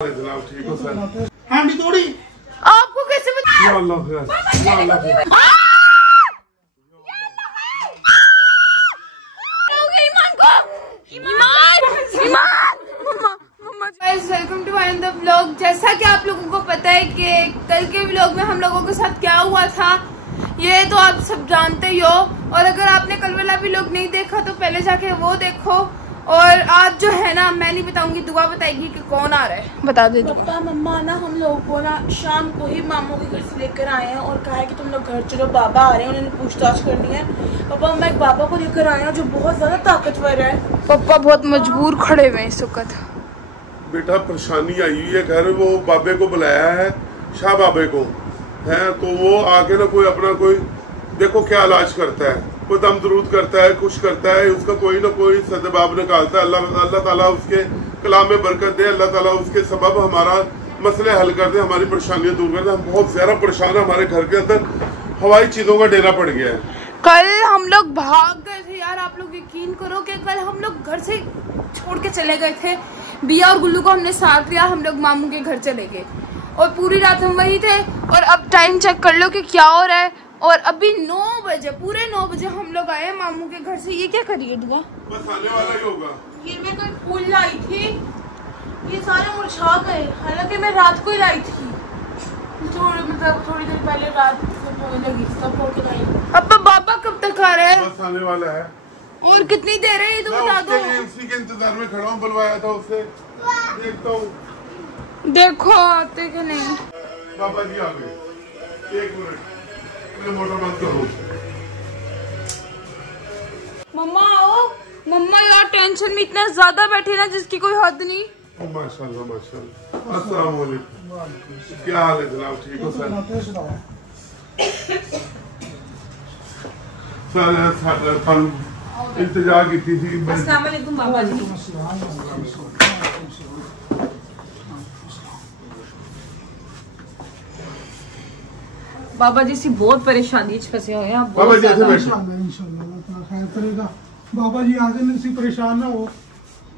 ठीक हो सर? हांडी तोड़ी आपको कैसे पता? या अल्लाह खैर, या अल्लाह खैर। Welcome to my the vlog. जैसा कि आप लोगों को पता है कि कल के व्लॉग में हम लोगों के साथ क्या हुआ था ये तो आप सब जानते ही हो, और अगर आपने कल वाला व्लॉग नहीं देखा तो पहले जाके वो देखो। और आज जो है ना, मैं नहीं बताऊंगी, दुआ बताएगी कि कौन आ रहा है। बता दे पापा मम्मा ना हम लोगों को ना शाम को ही मामू के घर से लेकर आए हैं और कहा है कि तुम लोग घर चलो, बाबा आ रहे हैं, उन्होंने पूछताछ करनी है। पापा मैं एक बाबा को लेकर आए हैं जो बहुत ज्यादा ताकतवर है। पापा बहुत मजबूर खड़े हुए इस वक्त। बेटा परेशानी आई हुई है घर, वो बाबे को बुलाया है, शाह बाबे को है, तो वो आके ना कोई अपना कोई देखो क्या इलाज करता है, कोई दम दरूद करता है, कुछ करता है, उसका कोई ना कोई सदबाब निकालता है। अल्लाह ताला उसके कलाम में बरकत दे, अल्लाह ताला उसके सबब हमारा मसले हल कर दे, हमारी परेशानियां दूर कर दे। हम बहुत ज्यादा परेशान है, हमारे घर के अंदर हवाई चीजों का डेरा पड़ गया है। कल हम लोग भाग गए थे यार, आप लोग यकीन करो कि कल हम लोग घर से छोड़ के चले गए थे। बिया और गुल्लू को हमने साथ लिया, हम लोग मामू के घर चले गए और पूरी रात हम वही थे। और अब टाइम चेक कर लो कि क्या हो रहा है, और अभी 9 बजे, पूरे 9 बजे हम लोग आए मामू के घर से। ये क्या करिए दुआ, बस आने वाला ही होगा। ये मैं कोई फूल लाई थी, ये सारे मुरझा गए, हालांकि मैं रात को ही लाई थी, थोड़ी देर पहले रात लगी तब तोड़ के लाई। अब बाबा कब तक आ रहे हैं? बस आने वाला है। और कितनी देर है ये तो बता दो। उसी के इंतजार में खड़ा हूँ, बुलवाया था उससे, देखता हूँ देखो आते कि नहीं। बाबा जी आ गए, 1 मिनट मोटर बंद करो। मम्मा आओ। मम्मा यार टेंशन में इतना ज्यादा बैठे ना जिसकी कोई हद नहीं। माशाल्लाह माशाल्लाह। अस्सलाम वालेकुम, क्या हाल है जनाब? ठीक हो सर? सर इंतजार की थी। अस्सलाम वालेकुम बाबा जी। बाबा जी सी बहुत परेशानी फंसे हुए हैं। बाबा जी ऐसे बैठे। इंशाल्लाह अपना खैर करेगा। बाबा जी आगे नहीं परेशान ना हो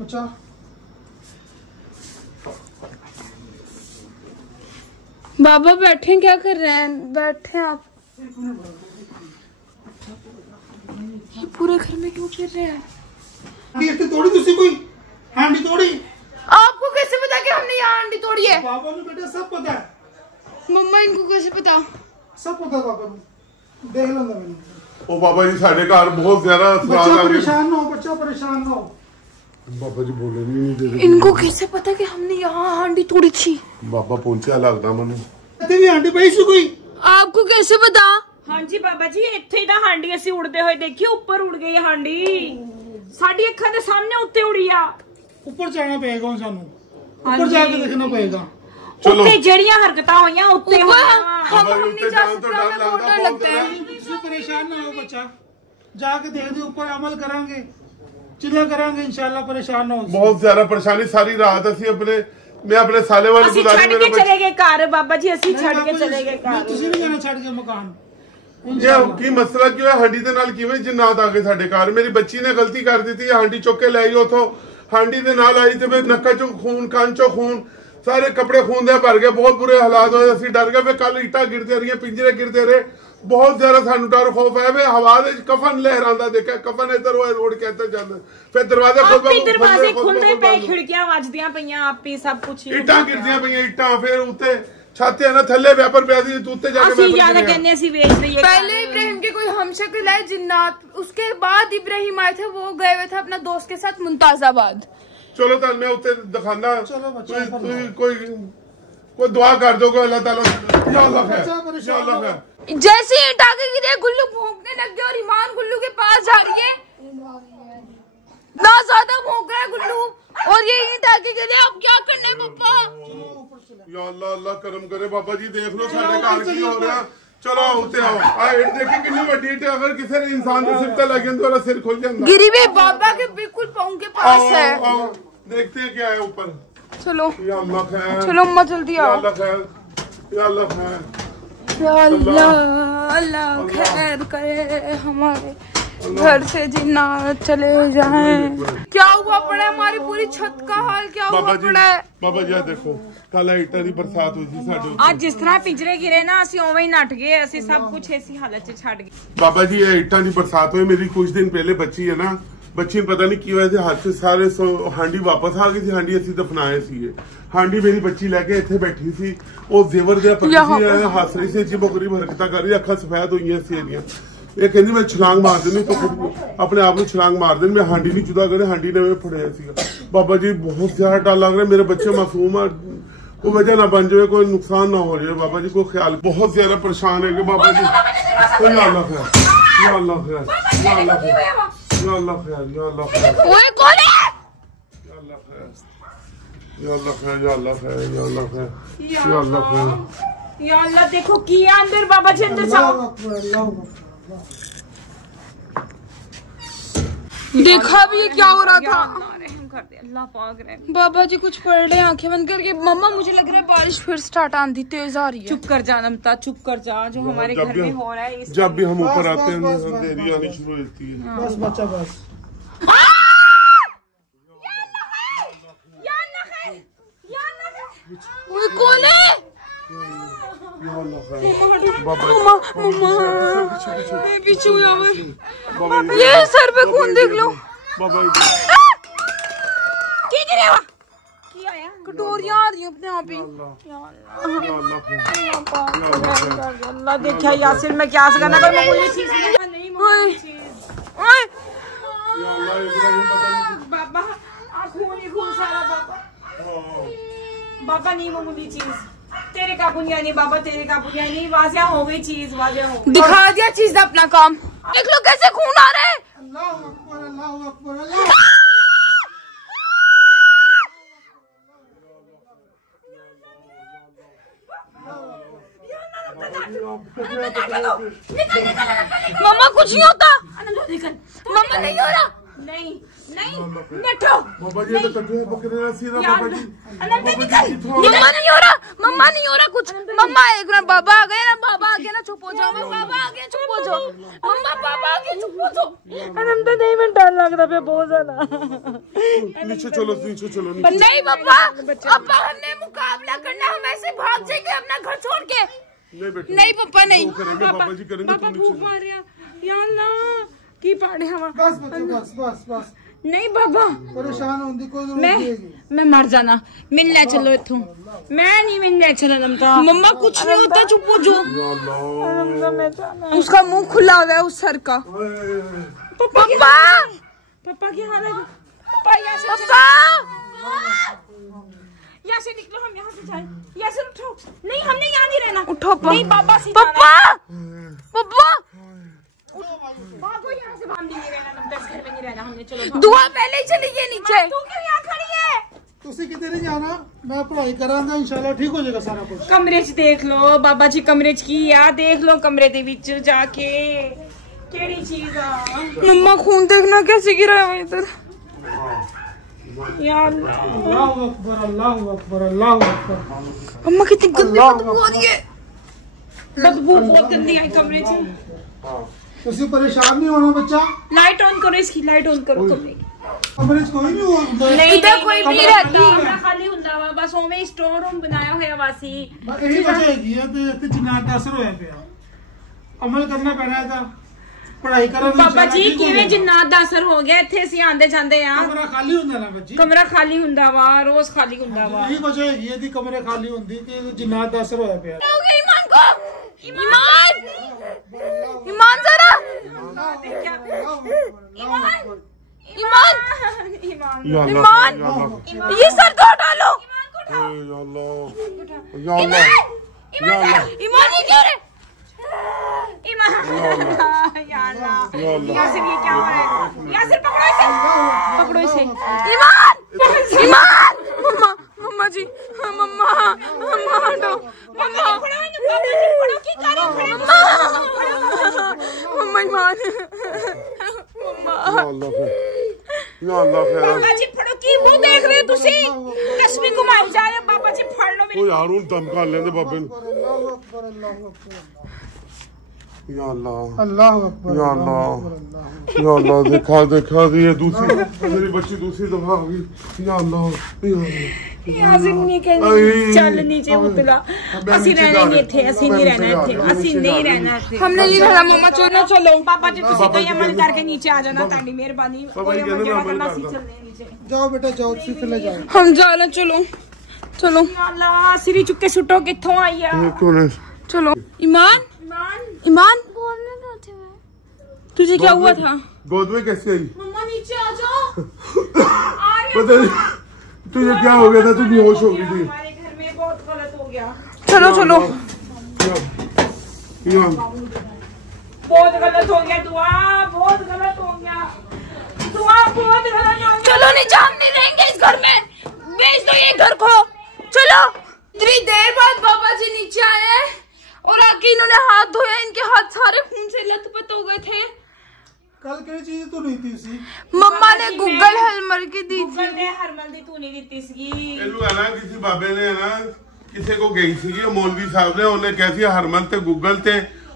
बच्चा। बाबा बैठे क्या कर रहे हैं? बैठे आप। ये पूरे घर में क्यों फिर रहे हैं? हांडी तोड़ी तुसी कोई? हांडी तोड़ी? आपको कैसे पता कि हमने यहाँ हांडी तोड़ी है? बाबा को बेटा सब पता है। मम्मा इनको कैसे पता? सब पता बाबा को, देख लो मैंने। ओ बाबा जी साढ़े घर बहुत ज्यादा बच्चा परेशान ना हो, बच्चा परेशान ना हो। बाबा जी बोले नहीं दे रहे। इनको कैसे पता कि हमने यहाँ हांडी तोड़ी थी? बाबा पहुंचा लगता मैंने भी हांडी पई सी कोई? आपको कैसे पता? हाँ जी बाबा जी, इत्थे ही ना हांडी असी उड़ते हुए देखी, ऊपर उड़ गई हांडी, साडी अखां दे सामने उत्ते उड़ी आ। ऊपर जाना पड़ेगा सानू, ऊपर जाके देखना पड़ेगा। चलो उत्ते जड़ियां हरकतां होईयां उत्ते हम नहीं जा सकते, हमें बहुत डर लगता है। परेशान ना हो बच्चा, जाके देख दे, ऊपर अमल करांगे, चिल्ला करांगे इंशाल्लाह, परेशान ना हो। बहुत ज्यादा परेशानी सारी रात असी मैं अपने साले वाले ਅਸੀਂ ਛੱਡ ਕੇ ਚਲੇ ਗਏ ਘਰ बाबा जी, ਅਸੀਂ ਛੱਡ ਕੇ ਚਲੇ ਗਏ ਘਰ। ਤੁਸੀਂ ਨਹੀਂ ਜਾਣਾ ਛੱਡ ਕੇ ਮਕਾਨ। ਇਹ ਕੀ ਮਸਲਾ ਕਿਉਂ ਹੈ? ਹਾਂਡੀ ਦੇ ਨਾਲ ਕਿਵੇਂ ਜਿੰਨਾਤ ਆ ਗਏ ਸਾਡੇ ਘਰ? ਮੇਰੀ ਬੱਚੀ ਨੇ ਗਲਤੀ ਕਰ ਦਿੱਤੀ, ਹਾਂਡੀ ਚੁੱਕ ਕੇ ਲੈ ਗਈ ਉਥੋਂ, ਹਾਂਡੀ ਦੇ ਨਾਲ ਆਈ ਤੇ ਫਿਰ ਨੱਕਾਂ ਚੋਂ ਖੂਨ, ਕੰਨ ਚੋਂ ਖੂਨ, ਸਾਰੇ ਕੱਪੜੇ ਖੂਨ ਦੇ ਭਰ ਗਏ, ਬਹੁਤ ਬੁਰੇ ਹਾਲਾਤ ਹੋਏ। ਅਸੀਂ ਡਰ ਗਏ, ਫਿਰ ਕੱਲ ਇੱਟਾਂ ਗਿਰਦੇ ਰਹੀਆਂ, ਪਿੰਜਰੇ ਗਿਰਦੇ ਰਹੇ, बहुत ज्यादा सानू डर खौफ है। वे हवा दे कफन लहरांदा देखा, कफन इधर होए रोड के अंदर जांदा, फिर दरवाजे दरवाजे खुलदे पे, खिड़कियां वजदियां पईयां, आपी सब कुछ इट्टां गिरदियां पईयां, इट्टां फिर उत्ते छत है ना थल्ले व्यापार पे आदी तू उत्ते जाके ਅਸੀਂ जाने कहने ਅਸੀਂ बेच रही है। पहले इब्राहिम के कोई हमशक्ल है जिन्नात, उसके बाद इब्राहिम आए थे, वो गए हुए थे अपना दोस्त के साथ मुमताजाबाद। चलो ताल मैं उत्ते दिखाना, चलो बच्चा कोई दुआ कर दो को अल्लाह ताला, या अल्लाह है, या अल्लाह है। जैसे ईंट आगे गिरे गुल्लू भौंकने लग गया और ईमान गुल्लू के पास जा रही है, ना ज्यादा भौंक रहा है गुल्लू, और ये ईंट आगे गिरे। अब क्या करने पापा? या अल्लाह अल्लाह करम करे। बाबा जी देख लो साढ़े घर की हो रहा। चलो उत्ते आओ, आ इट देखी कितनी बड़ी इट, अगर किसी इंसान के सिर ते लग जाए तो सिर खुल जाता। गिरी भी बाबा के बिल्कुल पाँव के पास है। देखते हैं क्या है ऊपर। चलो या अल्लाह खैर, चलो अम्मा जल्दी आओ। या अल्लाह खैर, या अल्लाह खैर, या अल्लाह, अल्लाह खैर करे हमारे घर से जी ना चले जाएं। क्या हुआ पड़ा है? हमारी पूरी छत का हाल क्या हुआ पड़ा है? बाबा जी देखो कल ईटा दी बरसात हुई थी साडे आज जिस तरह पिंजरे गिरे ना ਅਸੀਂ ਉਵੇਂ ਹੀ ਨੱਠ ਗਏ ਅਸੀਂ सब कुछ ऐसी हालत च छੱਡ गए। बाबा जी ये ईटा दी बरसात हुई मेरी कुछ दिन पहले बच्ची है ना बच्ची पता नहीं की वजह से हाथ से सारे हांडी वापस आ गई थी हांडी असि दफनाए सी हांडी मेरी बच्ची लेके इत्थे बैठी सी ਉਹ ਜ਼ੇਵਰ ਦੇ ਪੱਕੀ ਹੱਸ ਰਹੀ ਸੀ ਚਿਬਕਰੀ ਹਰਕਤਾਂ ਕਰ ਰਹੀ ਅੱਖਾਂ ਸਫੈਦ ਹੋਈਆਂ ਸੀ ਇਹਦੀਆਂ ਇਹ ਕਹਿੰਦੀ ਮੈਂ ਛਲਾਂਗ ਮਾਰ ਦੇਣੀ तो अपने आप ਨੂੰ ਛਲਾਂਗ ਮਾਰ ਦੇਣੀ मैं हांडी नहीं जुदा करे हांडी ने फड़िया सीगा बाबा जी बहुत ज्यादा डर लग रहा है मेरे बच्चे मासूम है कोई वजह ना बन जाए कोई नुकसान ना हो जाए बाबा जी को ख्याल बहुत ज्यादा परेशान है कि बाबा जी या अल्लाह खैर या अल्लाह खैर या अल्लाह खैर या अल्लाह खैर या अल्लाह खैर ओए कौन है? या अल्लाह खैर या अल्लाह खैर या अल्लाह खैर या अल्लाह खैर या अल्लाह खैर या अल्लाह देखो किया अंदर बाबा जी अंदर जाओ देखा भी ये क्या हो रहा था? अल्लाह पाक रहे। बाबा जी कुछ पढ़ रहे हैं आंखें बंद करके। मम्मा मुझे लग रहा है बारिश फिर स्टार्ट आंधी तेज आ रही है। चुप कर जा नमता चुप कर जा जो हमारे घर में हो रहा है जब भी हम ऊपर आते हैं अंधेरी आनी शुरू होती है। बस बच्चा बस वो कौन है? पीछे ये सर पे खून देख लो। कटोरियां आ रही हैं अपने आप ही। अल्लाह देखा यासिर मैं क्या करना कर मुझे चीज नहीं बाबा खून ही खून सारा बाबा बाबा नहीं मामूली चीज तेरे काबुनिया नहीं बाबा तेरे काबुनिया नहीं वाजिया हो गई चीज वाजिया हो गई। दिखा दिया चीज अपना काम देख लो कैसे खून आ रहा है। अल्लाह अकबर अल्लाह अकबर अल्लाह मम्मा कुछ नहीं होता मम्मा नहीं हो रहा नहीं नहीं बैठो बाबा जी तो तबे बकरे ना सीधा बाबा जी मम्मा नहीं हो रहा मम्मा नहीं हो रहा कुछ मम्मा एक मिनट बाबा आ गए ना बाबा आ गए ना चुप हो जाओ बाबा आ गए चुप हो जाओ मम्मा पापा आ गए चुप हो जाओ अनंत नहीं मैं डर लगता पे बहुत ज्यादा नीचे चलो नहीं पापा अब हमने मुकाबला करना हम ऐसे भाग जाएंगे अपना घर छोड़ के नहीं पापा नहीं बाबा जी करेंगे पापा भूख मार रहा या अल्लाह की पाड़े हम बस बस बस बस नहीं बाबा परेशान होने कोई जरूरत नहीं मैं मर जाना मिलने चलो इथों मैं नहीं मिलने चला नमता मम्मा कुछ नहीं होता चुप हो जाओ उसका मुंह खुला हुआ है उस सर का पापा पापा की हालत पापा यहाँ से निकलो हम यहाँ से जाए यहाँ से उठो नहीं हमने यहाँ नहीं रहना उठो नहीं पापा पापा पापा भागो यहाँ से हम नहीं रहना नमता इस घर में नहीं रहना हमने चलो दुआ पहले ही चली गई नीचे तू क्यों यहाँ खड़ी है तुसी किते नहीं जाना मैं पढ़ाई करांगा इंशाल्लाह ठीक हो जाएगा सारा कुछ कमरे च देख लो बाबा जी कमरे च की आ देख लो कमरे दे विच जाके केड़ी चीज आ मम्मा खून देखना कैसे गिरा है इधर या अल्लाह अकबर अल्लाह अकबर अल्लाह अकबर मम्मा कितनी गंदी बदबू आ रही है बदबू बहुत गंदी आई कमरे च तुसी परेशान नहीं होना बच्चा लाइट ऑन करो इसकी लाइट ऑन करो कमरे कमरे च कोई नहीं हुआ नहीं इधर कोई भी रहती कमरा खाली हुंदा वा बस ओਵੇਂ स्टोर रूम बनाया होया वासी यही वजह हैगी है ते जिन्नात दा असर होया पिया अमल करना पैना था पढ़ाई करन बाबा जी किवें जिन्नात दा असर हो गया ਇੱਥੇ ਅਸੀਂ ਆਂਦੇ ਜਾਂਦੇ ਆ कमरा खाली हुंदा ना बच्ची कमरा खाली हुंदा वा रोज खाली हुंदा वा यही वजह हैगी है दी कमरे खाली हुंदी ते जिन्नात दा असर होया पिया ईमान को ईमान जरा ईमान ये सर को हटा लो ईमान ये क्या रे यासिर ये क्या हो रहा है यासिर पकड़ो इसे ईमान ईमान मम्मा मम्मा जी मम्मा मम्मा हटो मम्मा पकड़ो की करे मम्मा ईमान बाबा जी फड़ो की मुंह देख रहे तुसी कश्मी घुमाई जा रहे बाबा जी फड़ लो ओ यार उन दम कर लेंदे बाबे नु या अल्लाह, अल्लाह अकबर, या अल्लाह, या अल्लाह। देखा देखा ये दूसरी मेरी बच्ची दूसरी दफा आ गई। या अल्लाह, यहाँ से नहीं कहना, चल नीचे उतरा। ਅਸੀਂ ਰਹਿਣਾ ਨਹੀਂ ਇੱਥੇ, ਅਸੀਂ नहीं रहना ਇੱਥੇ, ਅਸੀਂ नहीं रहना ਇੱਥੇ। हमने नहीं रहना मम्मा, चलो चलो। पापा जी ਤੁਸੀਂ कोई अमल करके नीचे आ जाना, ਤੁਹਾਡੀ ਮਿਹਰਬਾਨੀ। कोई अमल करना, ਅਸੀਂ ਚੱਲਦੇ ਹਾਂ नीचे। जाओ बेटा जाओ, सीखने जाओ। हम जाना, चलो चलो। अल्लाह सिरी चुक्के सुटो कित्थों आई है। चलो। ईमान ईमान तुझे क्या हुआ था? गोद में कैसे आई? मम्मा नीचे आ जाओ। पता नहीं तुझे क्या हो गया था, तू बेहोश हो गई थी। हमारे घर में बहुत गलत हो गया। चलो चलो। बहुत गलत हो गया, दुआ बहुत गलत हो गया, दुआ बहुत गलत हो गया। चलो नीचे, हम नहीं रहेंगे इस घर में, बेच दो ये घर को। चलो। इतनी देर बाद बाबा जी नीचे आए और आके इन्होंने हाथ धोया, इनके हाथ सारे खून से लथपथ हो गए थे। कल कई चीज तो नहीं थी सी। मम्मा ने गूगल हलमर की दी थी। ने हरमल दी तू नहीं दी सीगी। ਇਹਨੂੰ ਹੈ ਨਾ ਕਿਸੇ ਬਾਬੇ ਨੇ ਹੈ ਨਾ ਕਿਸੇ ਕੋ ਗਈ ਸੀਗੀ, ਉਹ ਮੌਲਵੀ ਸਾਹਿਬ ਨੇ, ਉਹਨੇ ਕਿਹਾ ਸੀ ਹਰਮਨ ਤੇ ਗੂਗਲ ਤੇ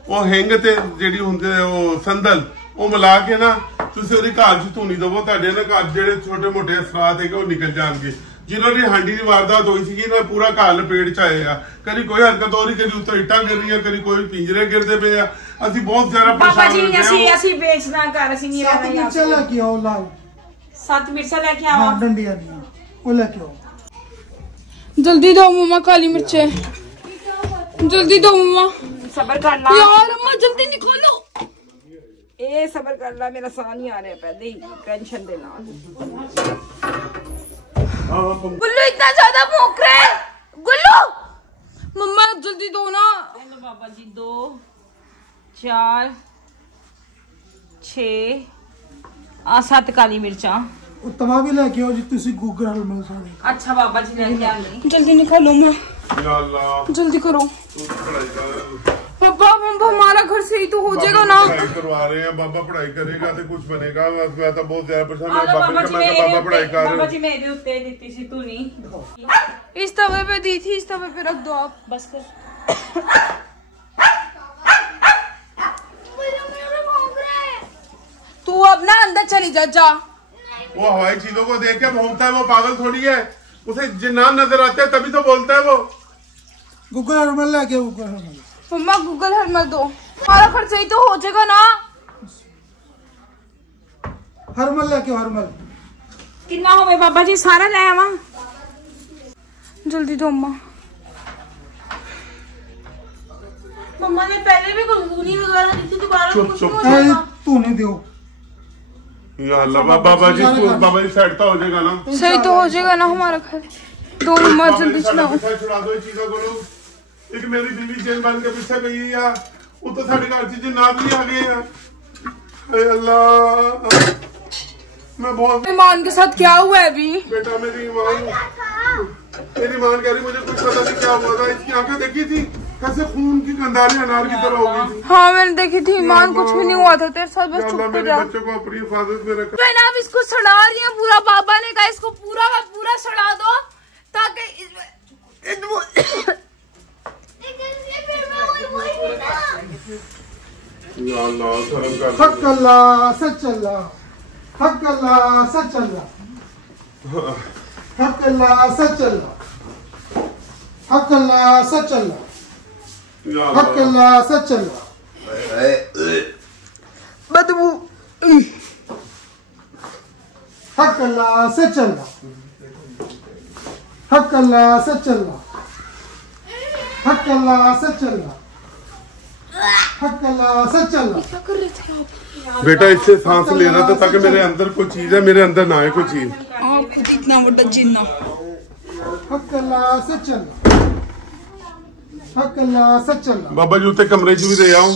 ਉਹ ਹਿੰਗ ਤੇ ਜਿਹੜੀ ਹੁੰਦੇ ਉਹ ਸੰਦਲ ਉਹ ਮਿਲਾ ਕੇ ਨਾ ਤੁਸੀਂ ਉਹਦੀ ਘਰ 'ਚ ਧੂਣੀ ਦੇਵੋ, ਤੁਹਾਡੇ ਨਾ ਘਰ ਜਿਹੜੇ ਛੋਟੇ ਮੋਟੇ ਅਸਰਾਤ ਹੈਗੇ ਉਹ ਨਿਕਲ ਜਾਣਗੇ। ਜਿਨ੍ਹਾਂ ਦੀ ਹਾਂਡੀ ਦੀ ਵਾਰਦਾਤ ਹੋਈ ਸੀਗੀ ਨਾ ਪੂਰਾ ਘਰ ਲਪੇਟ 'ਚ ਆਏ ਆ, ਕਦੀ ਕੋਈ ਹਰਕਤ ਹੋ ਰਹੀ, ਕਦੀ ਉੱਤੇ ਇੱਟਾਂ ਗਿਰ ਰਹੀਆਂ, ਕਦੀ ਕੋਈ ਪਿੰਜਰੇ ਗਿਰਦੇ ਪਏ ਆ। ਅਸੀਂ ਬਹੁਤ ਜ਼ਿਆਦਾ पापा ਪਰੇਸ਼ਾਨ जी ਹੋ ਗਏ ਹਾਂ। ਅਸੀਂ बेचना कर, ਅਸੀਂ नहीं साथ रहना में यहाँ। चला के आओ लाल। 7 मिर्चा लेके आओ। हाँ डंडिया नहीं, वो लेके आओ। जल्दी दो मम्मा, काली मिर्चें जल्दी दो मम्मा। सबर कर ला यार अम्मा जल्दी निकालो। ए सबर कर ला, मेरा साह नहीं आ रहा है, पहले ही टेंशन देना। गुल्लू इतना ज्यादा भूख रहा है। गुल्लू मम्मा जल्दी दो ना। हेलो बाबा जी, 2 4 6 7 काली मिर्चा। तवा भी लेके आओ जी, तुसी गूगल हलमल सारे। अच्छा बाबा जी लेके आ गई। जल्दी निकालो माँ, या अल्लाह, जल्दी करो। तू पढ़ाई कर। पापा मम्मा हमारा घर सही तो हो जाएगा ना। पढ़ाई करवा रहे हैं, बाबा पढ़ाई करेगा तो कुछ बनेगा। मैं तो बहुत ज्यादा परेशान हूं। हेलो बाबा बाबा ने जी, कहा बाबा पढ़ाई कर बाबा जी मेरे उत्ते देती सी तू नहीं। इस तवे पे दी थी, इस तवे पे रख दो आप। बस कर। तू अब ना अंदर चली जा। जा वो हवाई चीजों को देख के भूलता है, वो पागल थोड़ी है। उसे जिन्नान नजर आते हैं तभी तो बोलता है वो। गूगल हलमल लेके आओ, गूगल हलमल। मम्मा गूगल हलमल दो, हमारा घर सही तो हो जाएगा ना। हरमल लेके आओ, हरमल। कितना हो गए बाबा जी, सारा ले आवा। जल्दी दो अम्मा। मम्मा ने पहले भी गुनगुनी वगैरह दी थी, दोबारा चुप, कुछ चुप, नहीं हो ए, जाएगा। तू नहीं दियो। या अल्लाह, बाबा जी साइड तो हो जाएगा ना। सही तो हो जाएगा ना हमारा घर। दो मम्मा जल्दी चलाओ। छुड़ा दो चीजों को। एक मेरी बीवी जेल बन के पीछे गई है यार, वो तो साढ़े घर चीजें नाम नहीं आ गए हैं। अरे अल्लाह, मैं बहुत ईमान के साथ क्या हुआ है अभी? बेटा मेरी ईमान कह रही मुझे कुछ पता नहीं क्या हुआ था। इसकी आंखें देखी थी कैसे खून की गंधारी अनार की तरह हो गई थी। हाँ मैंने देखी थी ईमान, कुछ भी नहीं हुआ था तेरे साथ, बस चुप हो मेरे जा। बच्चों को अपनी हिफाजत में रखा। मैंने अब इसको सड़ा रही है पूरा। बाबा ने कहा इसको पूरा का पूरा सड़ा दो ताकि या अल्लाह, शर्म कर। हक अल्लाह सच अल्लाह, हक अल्लाह सच अल्लाह, हक अल्लाह सच अल्लाह, हक अल्लाह सच अल्लाह, या हक अल्लाह, अल्लाह सच अल्लाह। बदबू। हक अल्लाह सच अल्लाह, हक अल्लाह सच अल्लाह, हक अल्लाह सच अल्लाह, हक अल्लाह सच अल्लाह। क्या कर रहे थे आप? बेटा इससे सांस ले रहा था ताकि मेरे अंदर कोई चीज है, मेरे अंदर ना आए कोई चीज। आपको कितना बड़ा चिन्ह। हक अल्लाह सच अल्लाह, हक अल्लाह सच अल्लाह, बाबा जी उत्ते कमरे च भी दे आओ।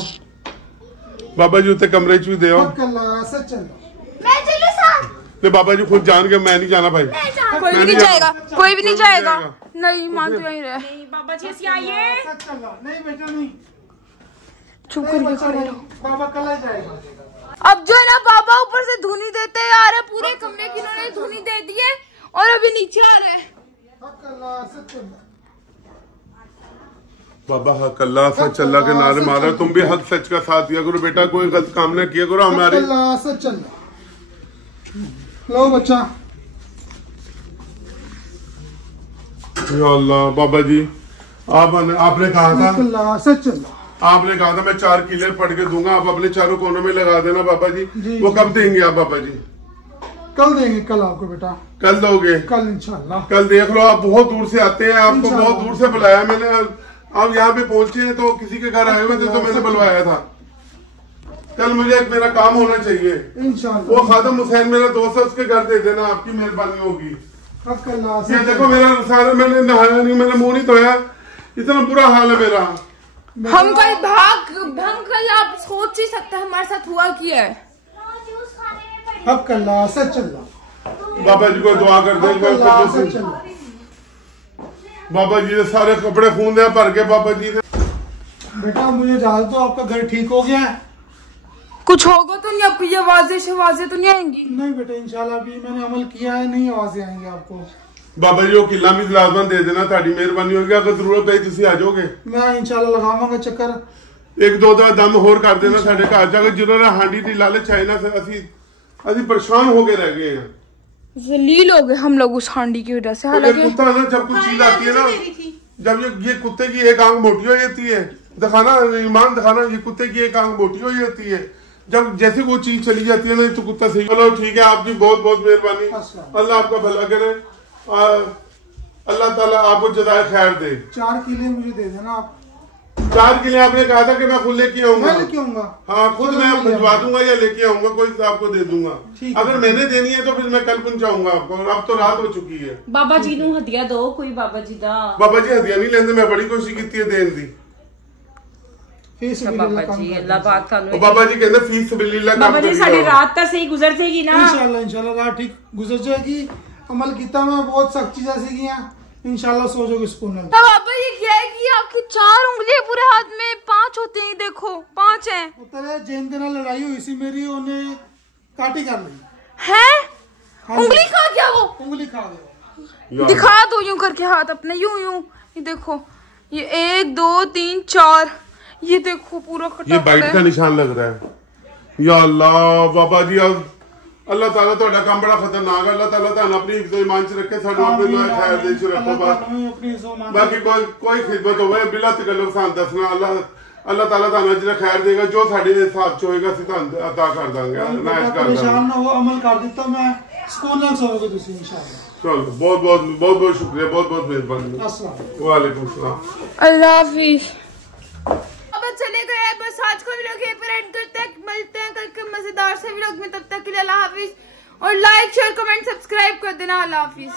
बाबा जी उत्ते कमरे च भी दे आओ। हक अल्लाह सच अल्लाह। मैं चलूं साथ? तो बाबा जी खुद जान के मैं नहीं जाना भाई। कोई भी नहीं जाएगा, कोई भी नहीं जाएगा। नहीं ईमान तो यहीं रहे। नहीं बाबा जी ऐसी आइए। सच अल्लाह। नहीं बेटा नहीं, चुप करके खड़े रहो। बाबा कल आ जाएगा। अब जो है ना बाबा ऊपर से धुनी देते आ रहे, पूरे कमरे की इन्होंने धुनी दे दी है और अभी नीचे आ रहे हैं। हक अल्लाह सच अल्लाह, बाबा हक अल्लाह सच अल्लाह के नारे मारा, तुम भी हक सच का साथ दिया करो बेटा, कोई गलत काम न किया करो हमारी। अल्लाह सच अल्लाह। लो बच्चा। या अल्लाह बाबा जी आपने कहा था, अल्लाह सच अल्लाह, आपने कहा था मैं 4 किले पढ़ के दूंगा, आप अपने चारों कोनों में लगा देना बाबा जी। वो कब देंगे आप बाबा जी? कल देंगे, कल आपको बेटा। कल दोगे? कल इंशाल्लाह। कल देख लो, आप बहुत दूर से आते हैं, आपको बहुत दूर से बुलाया मैंने, आप यहाँ पे पहुंचे हैं तो किसी के घर आए हुए थे तो मैंने बुलवाया था। कल मुझे मेरा काम होना चाहिए इंशाल्लाह। वो खादम हुसैन मेरा दोस्त है, उसके घर दे देना, आपकी मेहरबानी होगी। ये देखो मेरा सारा, मैंने नहाया नहीं, मैंने मुंह नहीं धोया, इतना बुरा हाल है मेरा। हम कल आप सोच ही सकते हैं हमारे साथ हुआ क्या है। हक अल्लाह सच अल्लाह। बाबा जी को दुआ कर दे, बाबा जी ने सारे कपड़े खून दे भर के बाबा जी ने। बेटा मुझे डाल दो, आपका घर ठीक हो गया है? कुछ होगा तो नहीं, आपकी आवाजें तो नहीं आएंगी? नहीं बेटा इंशाल्लाह अभी मैंने अमल किया है, नहीं आवाजें आएंगी आपको। बाबा जी वो किला भी लाजमन दे देना, ताड़ी मेहरबानी होगी, अगर जरूरत है तुसी आ जाओगे। मैं इंशाल्लाह लगावांगा चक्कर। 1-2 दम होर कर देना साढ़े घर जाकर, जिन्होंने हांडी दी लालच है ना, असी परेशान हो गए रह गए हैं, जलील हो गए हम लोग उस हांडी की वजह से। हालांकि कुत्ता ना जब कुछ चीज आती है ना, जब ये कुत्ते की एक आंख मोटी हो जाती है, दिखाना ईमान दिखाना, ये कुत्ते की एक आंख मोटी हो जाती है, जब जैसे वो चीज चली जाती है ना तो कुत्ता सही। चलो ठीक है, आपकी बहुत बहुत मेहरबानी, अल्लाह आपका भला करे, अल्लाह ताला आपको जज़ाए खैर दे। 4 किले मुझे दे देना आप। 4 किले आपने कहा था कि मैं खुद लेके आऊंगा। हाँ खुद मैं भिजवा दूंगा या लेके आऊंगा, कोई आपको दे दूंगा। अगर मैंने देनी है तो फिर मैं कल पहुंचाऊंगा आपको, अब तो रात हो चुकी है। बाबा जी नू हदिया दो कोई, बाबा जी दा। बाबा जी हदिया नहीं लेंदे, मैं बड़ी कोशिश की है देन दी। बाबा जी अल्लाह पाक थानू, बाबा जी कहते फीस बिल्लिल्लाह बाबा जी साडी रात तो सही गुजर जाएगी ना, इंशाल्लाह रात ठीक गुजर जाएगी। अमल किया मैं बहुत सख्त चीजें सीखी हैं, इंशाल्लाह सो जाओगे सुकून में। तो बाबा ये क्या है कि आपकी 4 उंगलियां पूरे हाथ में, 5 होते हैं, देखो 5 हैं। उतरे जैन के नाल लड़ाई हुई सी मेरी, उन्हें काटी कर ली है। उंगली खा गया वो, उंगली खा गया। दिखा दो यूं करके हाथ अपने, यूं ये देखो, ये 1 2 3 4, ये देखो पूरा कटा। ये बाइट का निशान लग रहा है। या अल्लाह बाबा जी, अल्लाह ताला ਤੁਹਾਡਾ ਕੰਮ बड़ा खतरनाक है, अल्लाह ताला ਤੁਹਾਨੂੰ अपनी हिफ्ज़ ईमान च रखे, सानू अपने नाल खैर दे च रखो। बाकी कोई खिदमत होवे बिला तकल्लुफ सान दसना, अल्लाह ताला ਤੁਹਾਨੂੰ अजर खैर देगा, जो ਸਾਡੇ हिसाब च होएगा ਅਸੀਂ ਤੁਹਾਨੂੰ अता कर ਦਾਂਗੇ। नाइस कर परेशान ना हो, अमल कर दिता मैं, सुकून नाल सोओगे तुसी इंशाल्लाह। चलो बहुत शुक्रिया, बहुत मेहरबानी। अस्सलाम वालेकुम सलाम, अल्लाह हाफिज। अब चले गए, बस आज का व्लॉग यहीं पर एंड करते हैं, मिलते हैं कल के मजेदार से व्लॉग में, तब तक के लिए अल्लाह हाफिज, और लाइक शेयर कमेंट सब्सक्राइब कर देना। अल्लाह हाफिज।